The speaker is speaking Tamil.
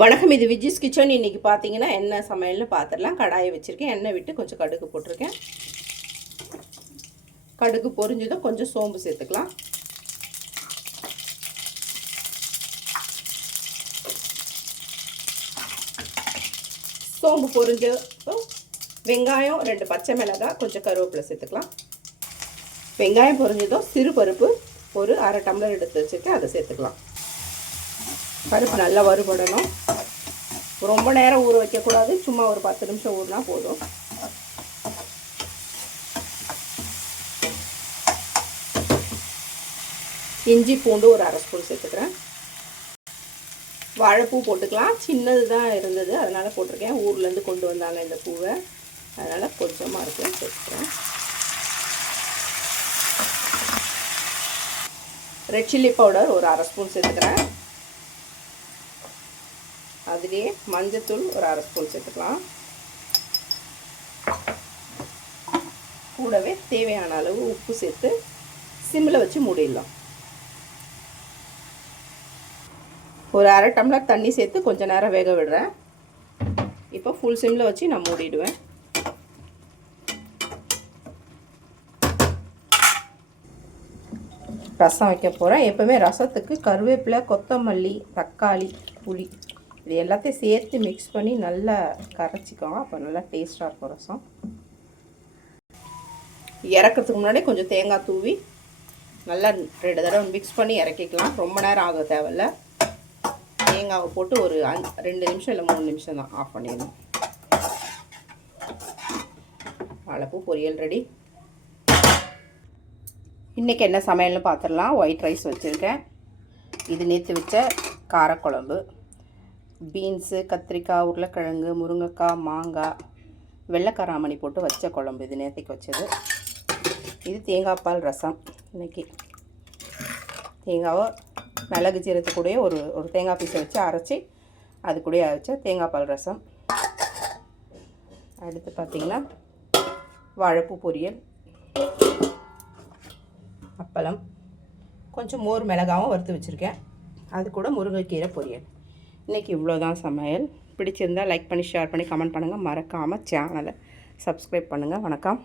வணக்கம், இது விஜிஸ் கிச்சன். இன்றைக்கி பார்த்தீங்கன்னா என்ன சமையல்னு பார்த்துடலாம். கடாயை வச்சுருக்கேன், எண்ணெய் விட்டு கொஞ்சம் கடுகு போட்டிருக்கேன். கடுகு பொரிஞ்சதும் கொஞ்சம் சோம்பு சேர்த்துக்கலாம். சோம்பு பொரிஞ்சதும் வெங்காயம், 2 பச்சை மிளகாய், கொஞ்சம் கருவேப்பிலை சேர்த்துக்கலாம். வெங்காயம் பொரிஞ்சதும் சிறு பருப்பு ஒரு அரை டம்ளர் எடுத்து வச்சுருக்கேன், அதை சேர்த்துக்கலாம். பருப்பு நல்லா வறுபடணும். ரொம்ப நேரம் ஊற வைக்கக்கூடாது, சும்மா ஒரு 10 நிமிஷம் ஊறினா போதும். இஞ்சி பூண்டு ஒரு அரை ஸ்பூன் சேர்த்துக்கிறேன். வாழைப்பூ போட்டுக்கலாம், சின்னது தான் இருந்தது அதனால் போட்டிருக்கேன். ஊர்லேருந்து கொண்டு வந்தாங்க இந்த பூவை, அதனால் கொஞ்சமாக இருக்குது சேர்த்துக்கிறேன். ரெட் சில்லி பவுடர் ஒரு அரை ஸ்பூன் சேர்த்துக்கிறேன். அதுலேயே மஞ்சத்தூள் ஒரு அரை ஸ்பூன் சேர்த்துக்கலாம். கூடவே தேவையான அளவு உப்பு சேர்த்து சிம்மில் வச்சு மூடிடலாம். ஒரு அரை டம்ளர் தண்ணி சேர்த்து கொஞ்சம் நேரம் வேக விடுறேன். இப்போ ஃபுல் சிம்மில் வச்சு நான் மூடிடுவேன். ரசம் வைக்க போகிறேன். எப்போவுமே ரசத்துக்கு கருவேப்பிலை, கொத்தமல்லி, தக்காளி, புளி இது எல்லாத்தையும் சேர்த்து மிக்ஸ் பண்ணி நல்லா கரைச்சிக்கோங்க, அப்போ நல்லா டேஸ்ட்டாக இருக்கும் ரசம். இறக்கிறதுக்கு முன்னாடி கொஞ்சம் தேங்காய் தூவி நல்லா 2 தடவை மிக்ஸ் பண்ணி இறக்கிக்கலாம். ரொம்ப நேரம் ஆக தேவையில்ல. தேங்காவை போட்டு ஒரு 2 நிமிஷம் இல்லை 3 நிமிஷம் தான், ஆஃப் பண்ணிடணும். வாழைப்பூ பொரியல் ரெடி. இன்றைக்கி என்ன சமையல்னு பார்த்துடலாம். ஒயிட் ரைஸ் வச்சுருக்கேன். இது நேற்று வச்ச காரக்குழம்பு. பீன்ஸு, கத்திரிக்காய், உருளைக்கிழங்கு, முருங்கைக்காய், மாங்காய், வெள்ளைக்காராமணி போட்டு வச்ச குழம்பு. இது நேற்றுக்கு வச்சது. இது தேங்காய் பால் ரசம். இன்றைக்கி தேங்காவை மிளகு ஜீரகத்துக்கூடயே ஒரு தேங்காய் பீஸை வச்சு அரைச்சி அது கூடயே அரைச்ச தேங்காய் பால் ரசம். அடுத்து பார்த்திங்கன்னா வாழைப்பூ பொரியல், அப்பளம், கொஞ்சம் மோர் மிளகாவும் வறுத்து வச்சுருக்கேன். அது கூட முருங்கைக்கீரை பொரியல். இன்றைக்கி இவ்வளோதான் சமையல். பிடிச்சிருந்தால் லைக் பண்ணி, ஷேர் பண்ணி, கமெண்ட் பண்ணுங்கள். மறக்காமல் சேனலை சப்ஸ்கிரைப் பண்ணுங்கள். வணக்கம்.